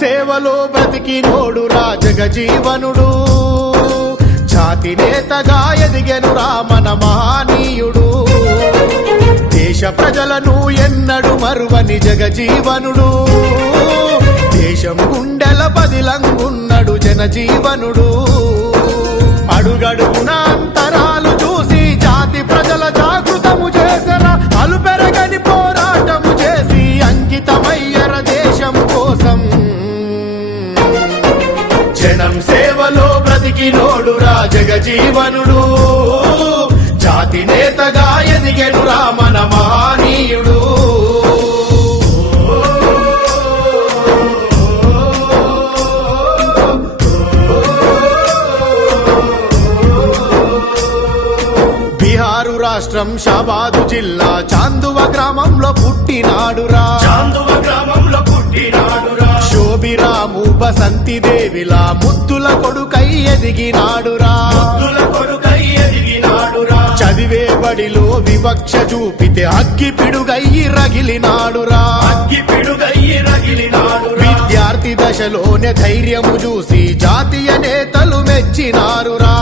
సేవలో బ్రతికినోడురా జగజీవనుడు, ఛాతి నేతగా ఎదిగెనురా మన మహనీయుడు. దేశ ప్రజలను ఎన్నడు మరువని జగజీవనుడు, దేశం గుండెల బదిలంగున్నడు జనజీవనుడు. అడుగడుగున అంతరాలు చూసి జాతి ప్రజల జాగృతము చేసరా, అలు పెరగని పోరాటము చేసి అంకితమయ్యర దేశం కోసం. జనం సేవలో బ్రతికినోడురా జగజీవనుడు, జాతి నేతగా ఎదిగెనురా మన మహనీయుడు. బిహారు రాష్ట్రం షాబాదు జిల్లా చాందువ గ్రామంలో పుట్టినాడురా, శోభిరాము బసంతి దేవిలా ముద్దుల కొడుకై ఎదిగినాడురా. చదివే బడిలో వివక్ష చూపితే అగ్గి పిడుగయ్యి రగిలినాడురా. విద్యార్థి దశలోనే ధైర్యము చూసి జాతీయ నేతలు మెచ్చినారురా.